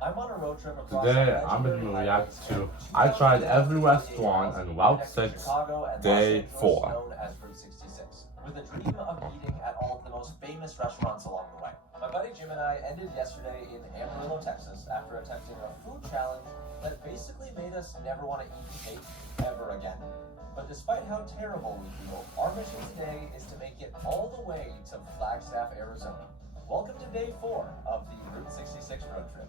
I'm on a road trip across Today I'm going to react to I tried every restaurant on Route 6, Day 4. Known as Route 66, with a dream of eating at all of the most famous restaurants along the way. My buddy Jim and I ended yesterday in Amarillo, Texas, after attempting a food challenge that basically made us never want to eat steak ever again. But despite how terrible we feel, our mission today is to make it all the way to Flagstaff, Arizona. Welcome to day 4 of the Route 66 road trip.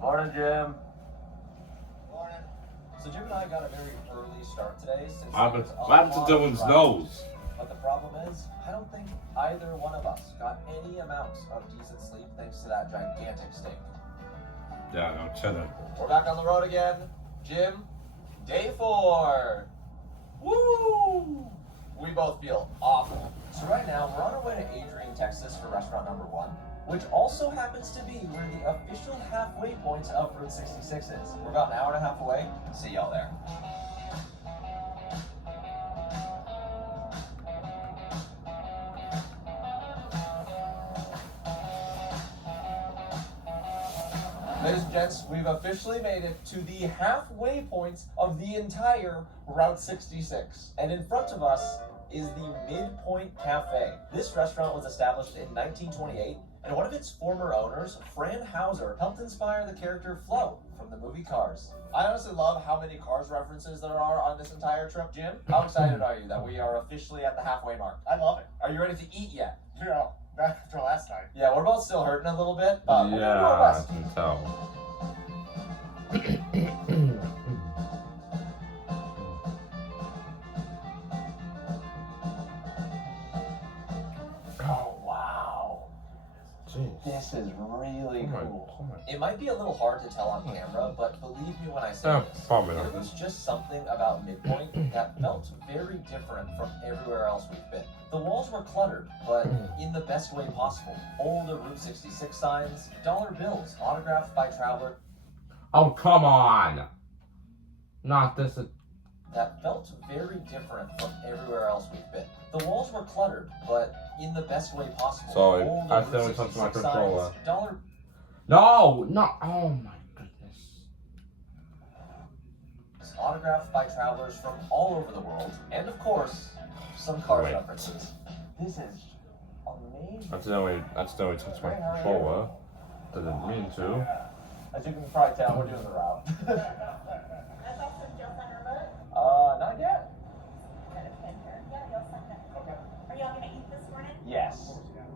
Morning, Jim. Morning. So Jim and I got a very early start today since What happened to Dylan's nose? But the problem is, I don't think either one of us got any amount of decent sleep thanks to that gigantic steak. Yeah, no kidding. We're back on the road again. Jim, day 4. Woo! We both feel awful. So right now, we're on our way to Adrian, Texas for restaurant number 1, which also happens to be where the official halfway point of Route 66 is. We're about an hour and a half away. See y'all there. Ladies and gents, we've officially made it to the halfway point of the entire Route 66. And in front of us is the Midpoint Cafe. This restaurant was established in 1928, and one of its former owners, Fran Hauser, helped inspire the character Flo from the movie Cars. I honestly love how many Cars references there are on this entire trip. Jim, how excited are you that we are officially at the halfway mark? I love it. Are you ready to eat yet? No, not after last night. Yeah, we're both still hurting a little bit, but we're gonna do our Yeah, I best. can tell. Oh, wow. Jeez. This is really cool. Oh my. It might be a little hard to tell on camera, but believe me when I say Yeah, this. probably There not. was just something about Midpoint that felt very different from everywhere else we've been. The walls were cluttered, but in the best way possible. Older Route 66 signs, dollar bills autographed by travelers Oh, come on! Not this. that felt very different from everywhere else we've been. The walls were cluttered, but in the best way possible. Sorry, Older I Route accidentally touched my 66 controller. signs, dollar No! Oh my goodness. autographed by travelers from all over the world, and of course, some Cars Wait. references. This is amazing. Accidentally touched my controller. Didn't mean to. As you can probably tell, we're doing the route. I'd like some Jill Center book. Not yet. Got a pen here. Yeah, Jill Center. Okay. Are y'all gonna eat this morning? Yes.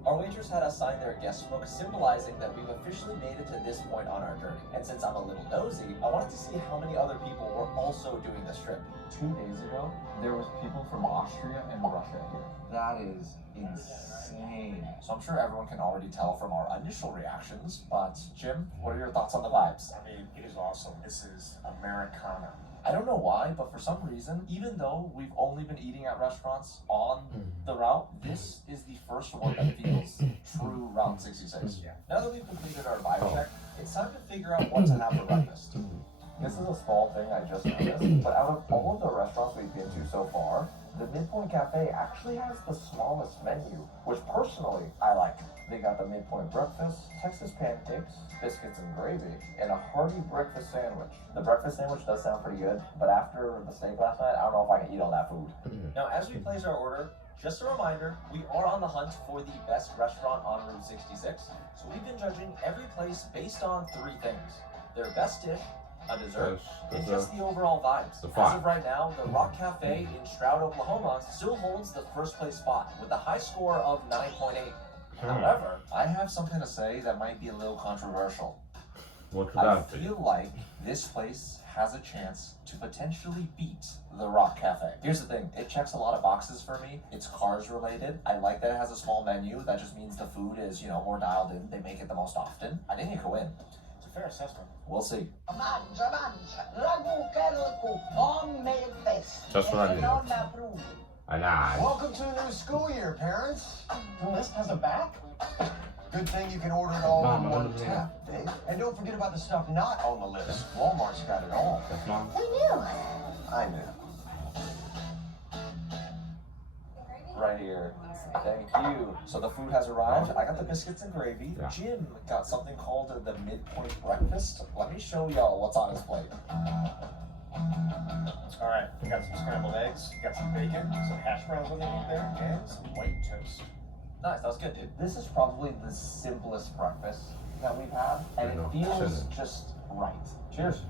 Our waitress had us sign their guest book, symbolizing that we've officially made it to this point on our journey. And since I'm a little nosy, I wanted to see how many other people were also doing this trip. 2 days ago, there was people from Austria and Russia here. That is insane. So I'm sure everyone can already tell from our initial reactions, but Jim, what are your thoughts on the vibes? I mean, it is awesome. This is Americana. I don't know why, but for some reason, even though we've only been eating at restaurants on the route, this is the first one that feels true Route 66. Yeah. Now that we've completed our vibe check, it's time to figure out what to have for breakfast. This is a small thing I just noticed, but out of all of the restaurants we've been to so far, the Midpoint Cafe actually has the smallest menu, which personally I like. They got the Midpoint breakfast, Texas pancakes, biscuits and gravy, and a hearty breakfast sandwich. The breakfast sandwich does sound pretty good, but after the steak last night, I don't know if I can eat all that food. Now, as we place our order, just a reminder, we are on the hunt for the best restaurant on Route 66, so we've been judging every place based on 3 things: their best dish, a dessert, and just the overall vibes. The As vibe. of right now, the Rock Cafe in Stroud, Oklahoma still holds the first place spot with a high score of 9.8. However, I have something to say that might be a little controversial. What could I that be? feel like this place has a chance to potentially beat the Rock Cafe. Here's the thing, it checks a lot of boxes for me. It's Cars related. I like that it has a small menu. That just means the food is, more dialed in. They make it the most often. I think it could win. It's a fair assessment. We'll see. Just what I needed. And I. Welcome to the new school year, parents. The list has a back. Good thing you can order it all Mom, in I one wonder- tap, Dave. And don't forget about the stuff not on the list. Walmart's got it all. That's mom. Who knew? I knew. Right right here. Thank you. So the food has arrived. I got the biscuits and gravy. Yeah. Jim got something called the midpoint breakfast. Let me show y'all what's on his plate. All right, we got some scrambled eggs, got some bacon, some hash browns underneath there, and some white toast. Nice, that was good, dude. This is probably the simplest breakfast that we've had, and I know. it feels Shouldn't. just right. Cheers.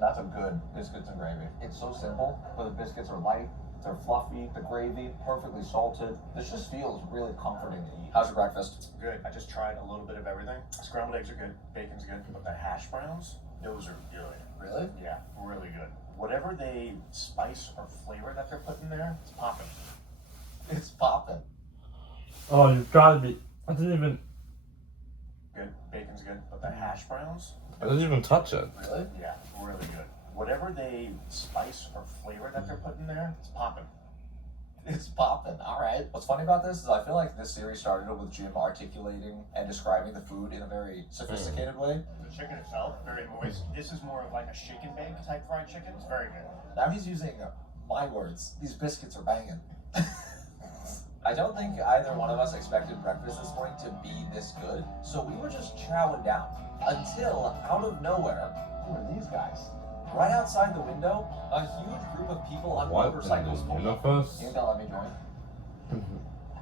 That's a good biscuits and gravy. It's so simple, but the biscuits are light, they're fluffy, the gravy perfectly salted. This just feels really comforting to eat. How's your breakfast? Good. I just tried a little bit of everything. Scrambled eggs are good, bacon's good, but the hash browns, those are good. Really? Yeah, really good. Whatever they spice or flavor that they're putting there, it's popping. It's popping. Oh, you gotta be. I didn't even. Good, bacon's good, but the hash browns, I didn't even touch it. Really? yeah, really good. Whatever they spice or flavor that they're putting there, it's popping. It's popping. All right. What's funny about this is I feel like this series started with Jim articulating and describing the food in a very sophisticated way. The chicken itself, very moist. This is more of like a shake and bake type fried chicken. It's very good. Now he's using my words. These biscuits are banging. I don't think either one of us expected breakfast this morning to be this good, so we were just chowing down until, out of nowhere, who are these guys? Right outside the window, a huge group of people on What in motorcycles the pulled up. universe? You gonna let me join?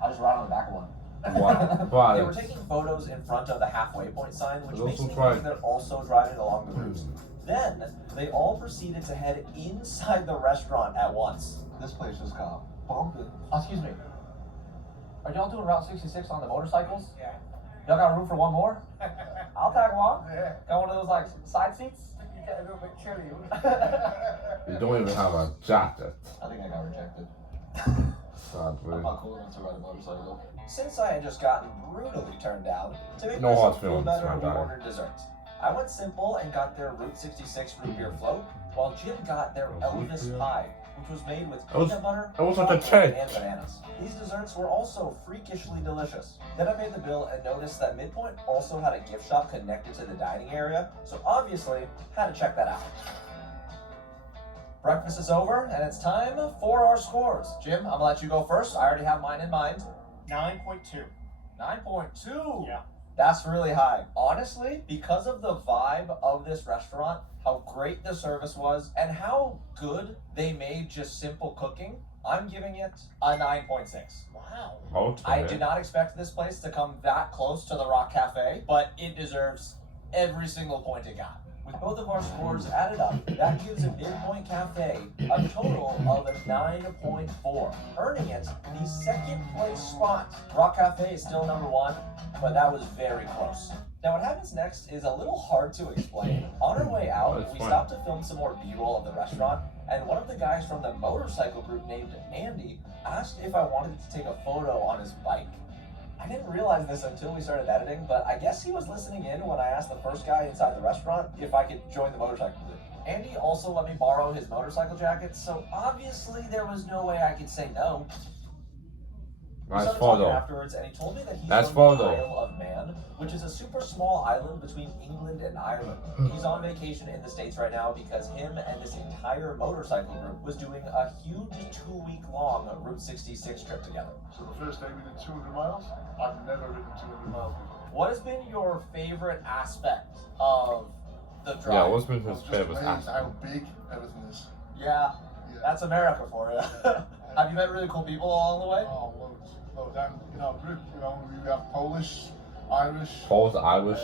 I'll just ride on the back of one. Wow. They were taking photos in front of the halfway point sign, which Those makes me look like- think they're also driving along the route. Then they all proceeded to head inside the restaurant at once. This place just got bumping. Oh, excuse me. Are y'all doing Route 66 on the motorcycles? Yeah. Y'all got room for one more? I'll tag along. Yeah. Got one of those like side seats? You get a little bit chilly. You don't even have a jacket. I think I got rejected. Sadly. I'm not cool enough to ride a motorcycle. Since I had just gotten brutally turned down, to make No myself hard feel feelings, better, my we guy. ordered dessert. I went simple and got their Route 66 root beer float, while Jim got their Oh, root Elvis beer. pie, which was made with was- peanut butter, it was like a chocolate, cake. and bananas. These desserts were also freakishly delicious. Then I paid the bill and noticed that Midpoint also had a gift shop connected to the dining area, so obviously had to check that out. Breakfast is over, and it's time for our scores. Jim, I'm gonna let you go first. I already have mine in mind. 9.2. 9.2. Yeah. That's really high. Honestly, because of the vibe of this restaurant, how great the service was, and how good they made just simple cooking, I'm giving it a 9.6. Wow. Okay. I did not expect this place to come that close to the Rock Cafe, but it deserves every single point it got. With both of our scores added up, that gives a Midpoint Cafe a total of a 9.4, earning it the second place spot. Rock Cafe is still number one, but that was very close. Now what happens next is a little hard to explain. On our way Oh, out, it's we fine. stopped to film some more B-roll of the restaurant, and one of the guys from the motorcycle group named Andy asked if I wanted to take a photo on his bike. I didn't realize this until we started editing, but I guess he was listening in when I asked the first guy inside the restaurant if I could join the motorcycle group. Andy also let me borrow his motorcycle jacket, so obviously there was no way I could say no. We Nice started talking photo. afterwards, and he told me that he's Nice from photo. the Isle of Man, which is a super small island between England and Ireland. He's on vacation in the States right now because him and this entire motorcycle group was doing a huge 2-week-long Route 66 trip together. So the first day we did 200 miles. I've never ridden 200 miles before. What has been your favorite aspect of the drive? Yeah, what's been his I was just favorite amazed aspect? how big everything is. Yeah, Yeah. that's America for you. Have you met really cool people along the way? Oh, loads. And in our group, we have Polish, Irish, Polish, Irish,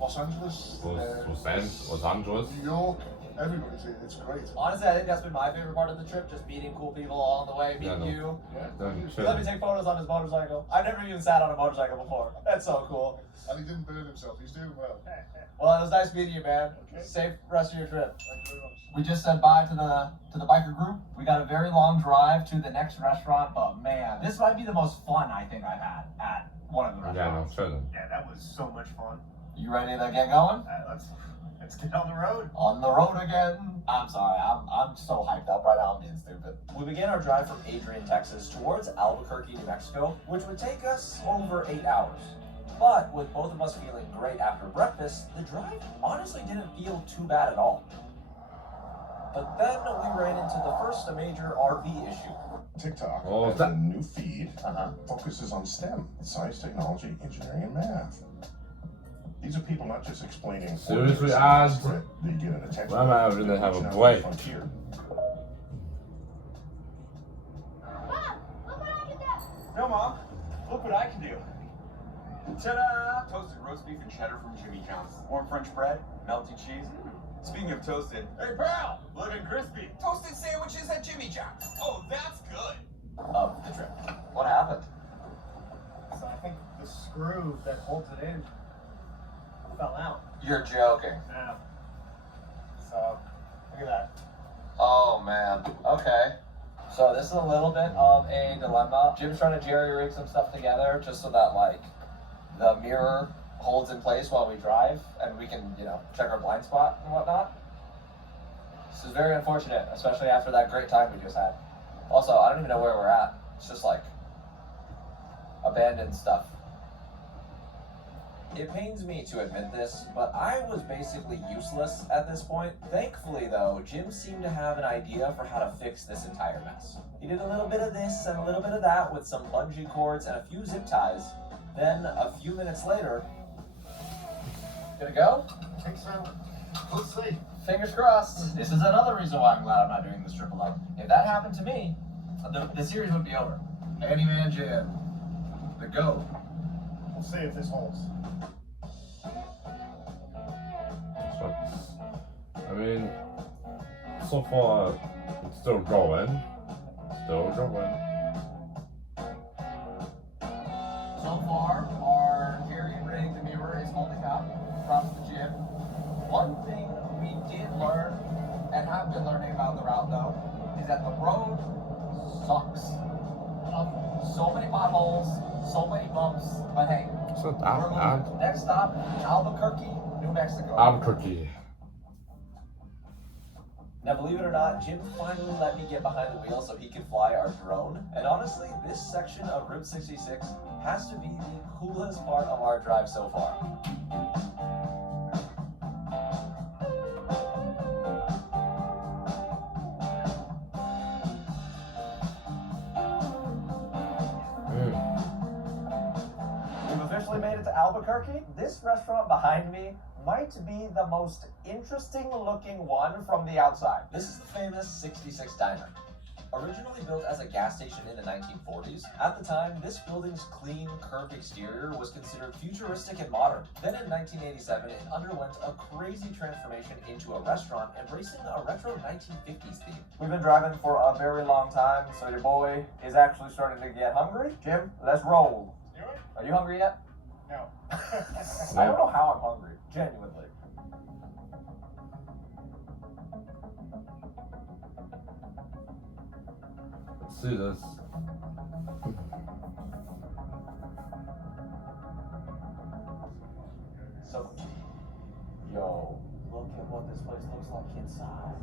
Los Angeles, Los Angeles. New York. Everybody's here. It's great. Honestly, I think that's been my favorite part of the trip, just meeting cool people along the way, Yeah, meeting no. you. Yeah. Then He chill. let me take photos on his motorcycle. I've never even sat on a motorcycle before. That's so cool. And he didn't burn himself. He's doing well. Well, it was nice meeting you, man. Okay. Safe rest of your trip. Thank you very much. We just said bye to the biker group. We got a very long drive to the next restaurant, but man, this might be the most fun I think I've had at one of the Yeah, no, restaurants. chilling. Yeah, that was so much fun. You ready to get going? Let's get on the road. On the road again. I'm sorry, I'm so hyped up right now, I'm being stupid. We began our drive from Adrian, Texas towards Albuquerque, New Mexico, which would take us over 8 hours. But with both of us feeling great after breakfast, the drive honestly didn't feel too bad at all. But then we ran into the first major RV issue. TikTok Oh, has that- a new feed Uh-huh. focuses on STEM, science, technology, engineering, and math. These are people not just explaining Seriously, ordinary ads? science that you get in a textbook. Why am I ever gonna have a Reaching out to break? the frontier. Mom, look what I can do. No, Mom. Look what I can do. Ta-da! Toasted roast beef and cheddar from Jimmy John's. Warm French bread, melty cheese. Speaking of toasted, hey pal, living crispy. Toasted sandwiches at Jimmy John's. Oh, that's good. Of the trip. What happened? So I think the screw that holds it in fell out. You're joking. Yeah. So, look at that. Oh man. Okay. So this is a little bit of a dilemma. Jim's trying to jerry-rig some stuff together just so that like the mirror holds in place while we drive and we can, check our blind spot and whatnot. This is very unfortunate, especially after that great time we just had. Also, I don't even know where we're at. It's just like abandoned stuff. It pains me to admit this, but I was basically useless at this point. Thankfully though, Jim seemed to have an idea for how to fix this entire mess. He did a little bit of this and a little bit of that with some bungee cords and a few zip ties. Then a few minutes later, gonna go? I think so. Let's see. Fingers crossed. This is another reason why I'm glad I'm not doing this triple up. If that happened to me, the series would be over. Handyman Jim, the go. We'll see if this holds. I mean, so far, it's still going. Still going. So far, our jerry-rigged mirror is holding up. Props to Jim. One thing we did learn, and have been learning about the route though, is that the road sucks. So many potholes, so many bumps, but hey, So we're moving. Next stop, Albuquerque, New Mexico. Albuquerque. Now, believe it or not, Jim finally let me get behind the wheel so he could fly our drone. And honestly, this section of Route 66 has to be the coolest part of our drive so far. We've officially made it to Albuquerque. This restaurant behind me might be the most interesting looking one from the outside. This is the famous 66 Diner. Originally built as a gas station in the 1940s, at the time, this building's clean, curved exterior was considered futuristic and modern. Then in 1987, it underwent a crazy transformation into a restaurant, embracing a retro 1950s theme. We've been driving for a very long time, so your boy is actually starting to get hungry. Jim, let's roll. Do it? Are you hungry yet? No. I don't know how I'm hungry, genuinely. Let's see this. So, yo, look at what this place looks like inside.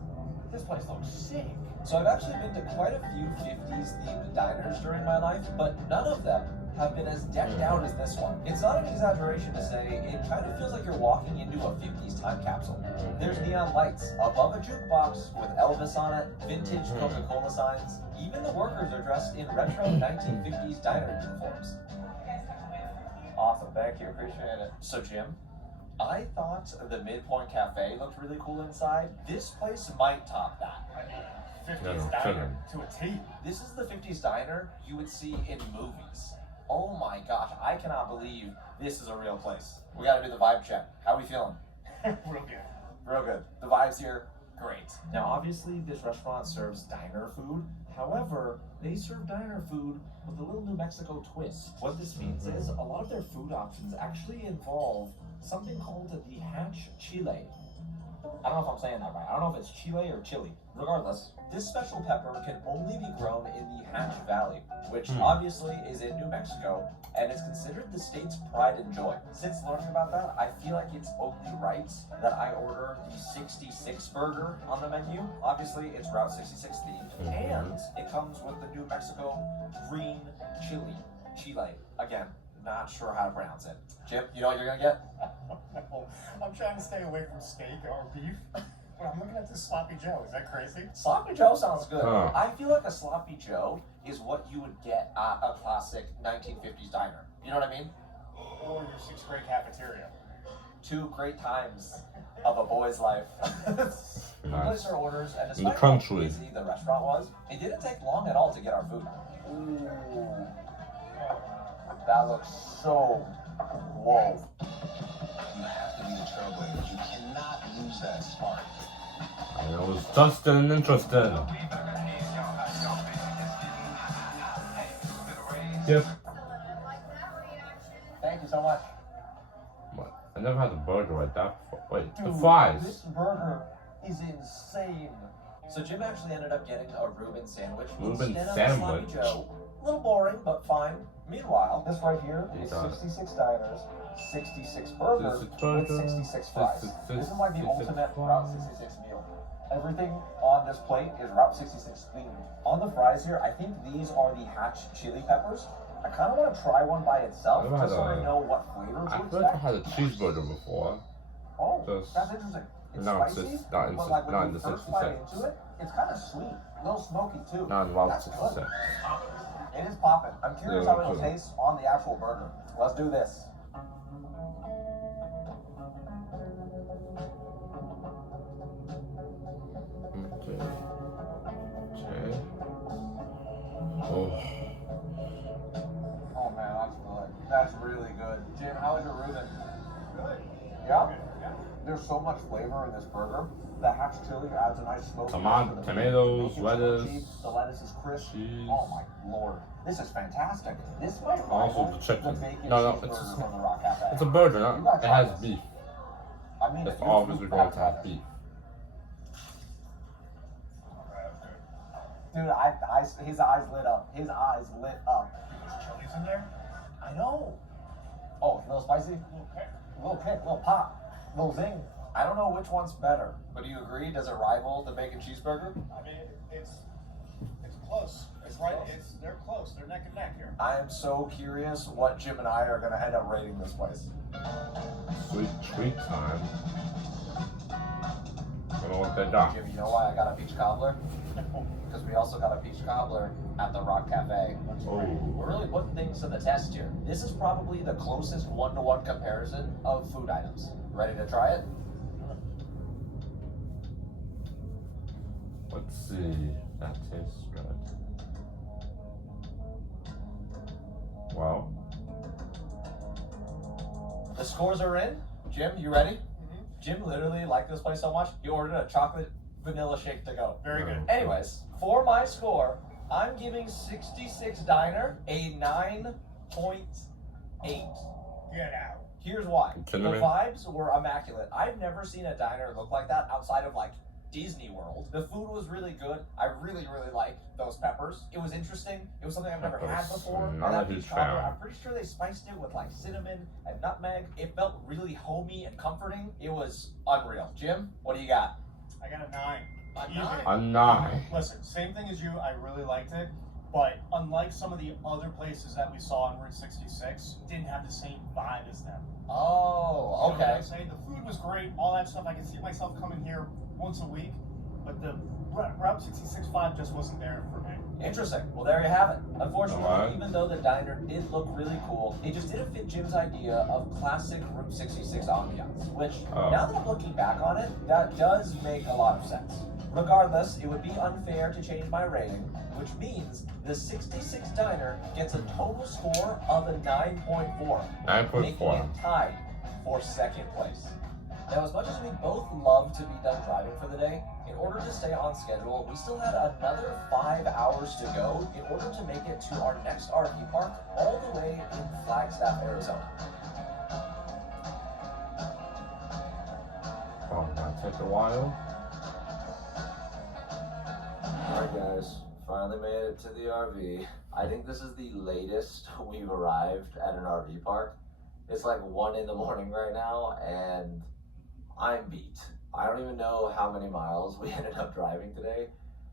This place looks sick. So I've actually been to quite a few 50s themed diners during my life, but none of them have been as decked out as this one. It's not an exaggeration to say it kind of feels like you're walking into a 50s time capsule. There's neon lights above a jukebox with Elvis on it, vintage Coca-Cola signs. Even the workers are dressed in retro 1950s diner uniforms. Awesome, thank you, appreciate it. So Jim, I thought the Midpoint Cafe looked really cool inside. This place might top that. 50s No, diner to a T. This is the 50s diner you would see in movies. Oh my gosh, I cannot believe this is a real place. We gotta do the vibe check. How are we feeling? Real good. Real good. The vibes here, great. Now obviously this restaurant serves diner food. However, they serve diner food with a little New Mexico twist. What this means is a lot of their food options actually involve something called the Hatch Chile. I don't know if I'm saying that right. I don't know if it's Chile or Chili. Regardless, this special pepper can only be grown in the Hatch Valley, which obviously is in New Mexico, and it's considered the state's pride and joy. Since learning about that, I feel like it's only right that I order the 66 burger on the menu. Obviously, it's Route 66 themed, and it comes with the New Mexico green chili. Chile. Again, not sure how to pronounce it. Jim, you know what you're gonna get? I'm trying to stay away from steak or beef, Well, I'm looking at this sloppy Joe. Is that crazy? Sloppy Joe sounds good. Huh. I feel like a Sloppy Joe is what you would get at a classic 1950s diner. You know what I mean? Or your 6th grade cafeteria. 2 great times of a boy's life. We placed our orders, and In the despite how country. busy the restaurant was, it didn't take long at all to get our food. Ooh. That looks so... Whoa. You have to be the trailblazer. You cannot lose that spark. And it was Justin and interested. Yep. Thank you so much. What? I never had a burger like that before. Wait, the Dude, fries. This burger is insane. So Jim actually ended up getting a Reuben sandwich Reuben instead of a sandwich? Sloppy Joe. A little boring, but fine. Meanwhile, this right here is Yeah. 66 diners, 66 burgers, 66 with burgers, 66 fries. 66 This is like the 66 ultimate fries. Route 66 meal. Everything on this plate is Route 66 themed. On the fries here, I think these are the hatch chili peppers. I kind of want to try one by itself, I've never just so had I a- know what flavor I to feel like I expect. had a cheeseburger before. Oh, Just- that's interesting. It's not in spicy, six- not in but six- like when not you in the first 66. bite into it, it's kind of sweet, a little smoky too. Not in Route That's good. 66. It is popping. I'm curious Yeah, how it'll good. taste on the actual burger. Let's do this. Okay. Okay. Oh. Oh man, that's good. That's really good. Jim, how is your Reuben? Good. Yeah? Yeah. There's so much flavor in this burger. The hatch chili adds a nice smoke. Tomatoes, lettuce, The lettuce is crisp. cheese. Oh my lord. This is fantastic. This might Also rival the chicken. bacon No, cheeseburger it's from the Rock Cafe. It's a burger, You not, gotta it try has this. beef. I mean, It's if you obviously eat going that to have lettuce- beef. Dude, his eyes lit up. His eyes lit up. There's chilies in there. I know. Oh, a little spicy? Okay. Little kick, little pop, little zing. I don't know which one's better, but do you agree? Does it rival the bacon cheeseburger? I mean, it's close. It's right. They're close. They're neck and neck here. I am so curious what Jim and I are gonna end up rating this place. Sweet treat time. I don't know what they got. Jim, you know why I got a peach cobbler? Because we also got a peach cobbler at the Rock Cafe. Oh. We're really putting things to the test here. This is probably the closest one-to-one comparison of food items. Ready to try it? Let's see. That tastes good. Wow. The scores are in. Jim, you ready? Jim literally liked this place so much, he ordered a chocolate vanilla shake to go. Very good. Anyways, for my score, I'm giving 66 Diner a 9.8. Get out. Here's why. You The kidding me? vibes were immaculate. I've never seen a diner look like that outside of like Disney World. The food was really good. I really, really liked those peppers. It was interesting. It was something I've never had Peppers. before. I'm And not that a huge peach cobbler, fan. I'm pretty sure they spiced it with like cinnamon and nutmeg. It felt really homey and comforting. It was unreal. Jim, what do you got? I got a 9. A Easy. 9? A 9. Listen, same thing as you. I really liked it, but unlike some of the other places that we saw on Route 66, it didn't have the same vibe as them. Oh, You know what okay. I'm saying? The food was great, all that stuff. I can see myself coming here once a week, but the Route 66 vibe just wasn't there for me. Interesting. Well, there you have it. Unfortunately, Alright. even though the diner did look really cool, it just didn't fit Jim's idea of classic Route 66 ambiance, which, Oh. now that I'm looking back on it, that does make a lot of sense. Regardless, it would be unfair to change my rating, which means the 66 Diner gets a total score of a 9.4, making 9.4. it tied for second place. Now, as much as we both love to be done driving for the day, in order to stay on schedule, we still had another 5 hours to go in order to make it to our next RV park all the way in Flagstaff, Arizona. Oh, that took a while. Alright guys, finally made it to the RV. I think this is the latest we've arrived at an RV park. It's like 1 in the morning right now, and I'm beat. I don't even know how many miles we ended up driving today.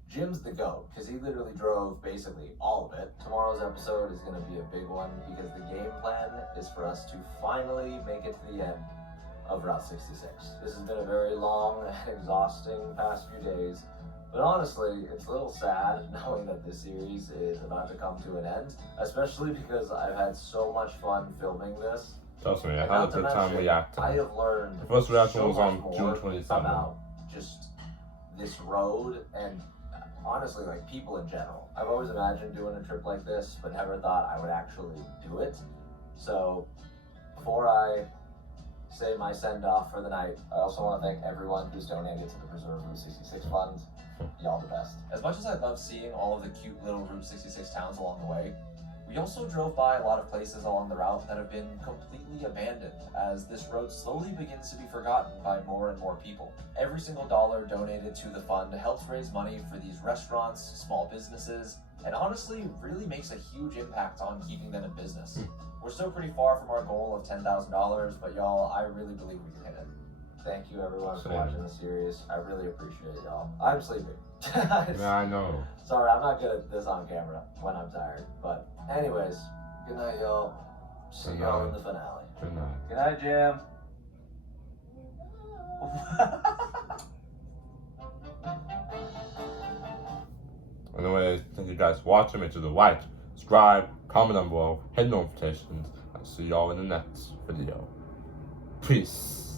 Jim's the GOAT, because he literally drove basically all of it. Tomorrow's episode is going to be a big one, because the game plan is for us to finally make it to the end of Route 66. This has been a very long and exhausting past few days, but honestly, it's a little sad knowing that this series is about to come to an end, especially because I've had so much fun filming this. Trust me, I And had a not to good time mention, reacting. I have learned The first reaction so was on much June more 27th. about just this road and honestly, like, people in general. I've always imagined doing a trip like this, but never thought I would actually do it. So, before I say my send-off for the night, I also want to thank everyone who's donated to the Preserve Route 66 Fund. Y'all the best. As much as I love seeing all of the cute little Route 66 towns along the way, we also drove by a lot of places along the route that have been completely abandoned as this road slowly begins to be forgotten by more and more people. Every single dollar donated to the fund helps raise money for these restaurants, small businesses, and honestly really makes a huge impact on keeping them in business. We're still pretty far from our goal of $10,000, but y'all, I really believe we can hit it. Thank you everyone for Same. watching the series. I really appreciate y'all. I'm sleeping. Yeah, I know. Sorry, I'm not good at this on camera when I'm tired. But anyways, good night, y'all. See Good y'all night. in the finale. Good night. Good night, Jim. Anyways, thank you guys for watching. Make sure to like, subscribe, comment down below, hit notifications, and see y'all in the next video. Peace.